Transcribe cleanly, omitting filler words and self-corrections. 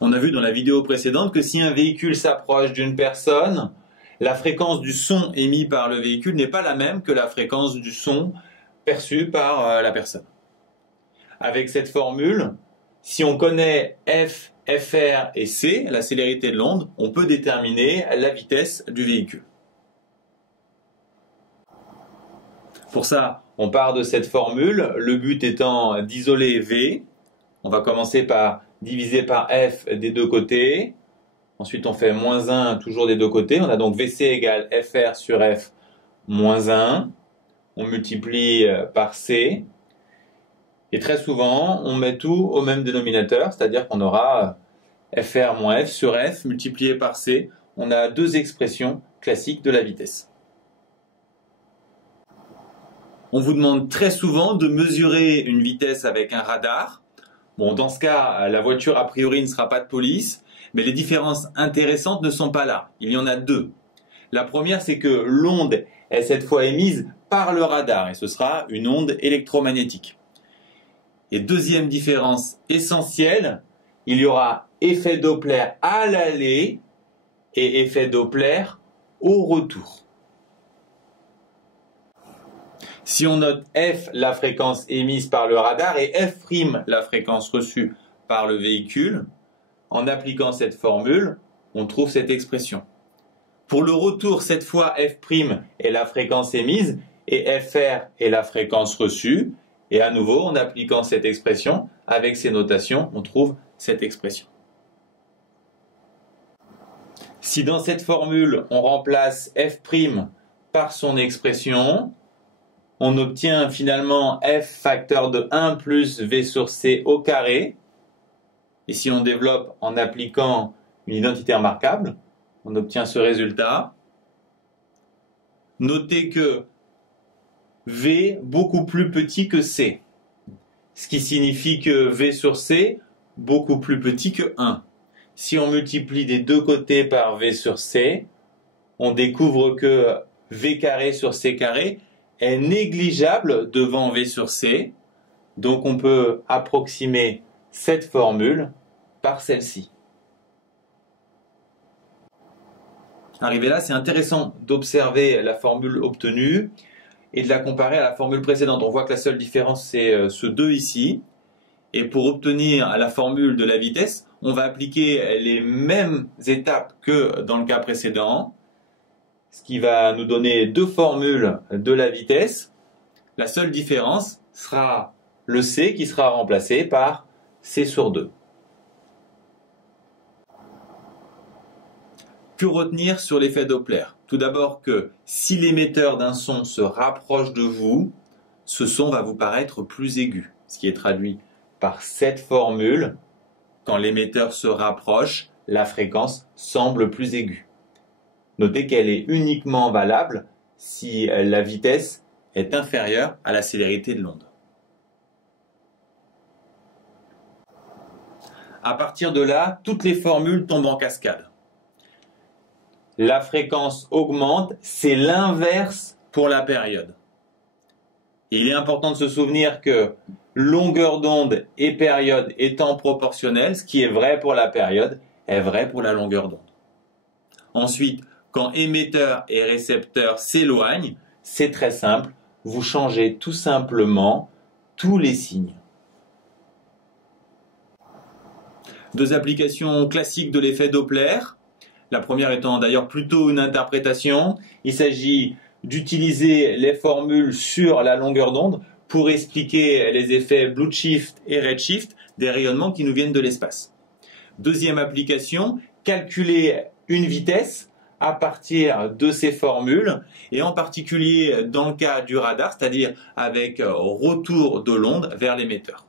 On a vu dans la vidéo précédente que si un véhicule s'approche d'une personne, la fréquence du son émis par le véhicule n'est pas la même que la fréquence du son perçu par la personne. Avec cette formule, si on connaît F, FR et C, la célérité de l'onde, on peut déterminer la vitesse du véhicule. Pour ça, on part de cette formule, le but étant d'isoler V. On va commencer par diviser par F des deux côtés. Ensuite, on fait moins 1 toujours des deux côtés. On a donc VC égale FR sur F moins 1. On multiplie par C. Et très souvent, on met tout au même dénominateur, c'est-à-dire qu'on aura FR moins F sur F multiplié par C. On a deux expressions classiques de la vitesse. On vous demande très souvent de mesurer une vitesse avec un radar. Bon, dans ce cas, la voiture a priori ne sera pas de police, mais les différences intéressantes ne sont pas là. Il y en a deux. La première, c'est que l'onde est cette fois émise par le radar et ce sera une onde électromagnétique. Et deuxième différence essentielle, il y aura effet Doppler à l'aller et effet Doppler au retour. Si on note F, la fréquence émise par le radar, et F', la fréquence reçue par le véhicule, en appliquant cette formule, on trouve cette expression. Pour le retour, cette fois, F' est la fréquence émise et FR est la fréquence reçue. Et à nouveau, en appliquant cette expression, avec ces notations, on trouve cette expression. Si dans cette formule, on remplace F' par son expression, on obtient finalement F facteur de 1 plus V sur C au carré. Et si on développe en appliquant une identité remarquable, on obtient ce résultat. Notez que V beaucoup plus petit que C, ce qui signifie que V sur C beaucoup plus petit que 1. Si on multiplie des deux côtés par V sur C, on découvre que V carré sur C carré est négligeable devant V sur C, donc on peut approximer cette formule par celle-ci. Arrivé là, c'est intéressant d'observer la formule obtenue et de la comparer à la formule précédente. On voit que la seule différence, c'est ce 2 ici. Et pour obtenir la formule de la vitesse, on va appliquer les mêmes étapes que dans le cas précédent, ce qui va nous donner deux formules de la vitesse. La seule différence sera le C qui sera remplacé par C sur 2. Que retenir sur l'effet Doppler? Tout d'abord que si l'émetteur d'un son se rapproche de vous, ce son va vous paraître plus aigu, ce qui est traduit par cette formule. Quand l'émetteur se rapproche, la fréquence semble plus aiguë. Notez qu'elle est uniquement valable si la vitesse est inférieure à la célérité de l'onde. À partir de là, toutes les formules tombent en cascade. La fréquence augmente, c'est l'inverse pour la période. Et il est important de se souvenir que longueur d'onde et période étant proportionnelles, ce qui est vrai pour la période est vrai pour la longueur d'onde. Ensuite, quand émetteur et récepteur s'éloignent, c'est très simple, vous changez tout simplement tous les signes. Deux applications classiques de l'effet Doppler. La première étant d'ailleurs plutôt une interprétation. Il s'agit d'utiliser les formules sur la longueur d'onde pour expliquer les effets blue shift et red shift des rayonnements qui nous viennent de l'espace. Deuxième application, calculer une vitesse à partir de ces formules et en particulier dans le cas du radar, c'est-à-dire avec retour de l'onde vers l'émetteur.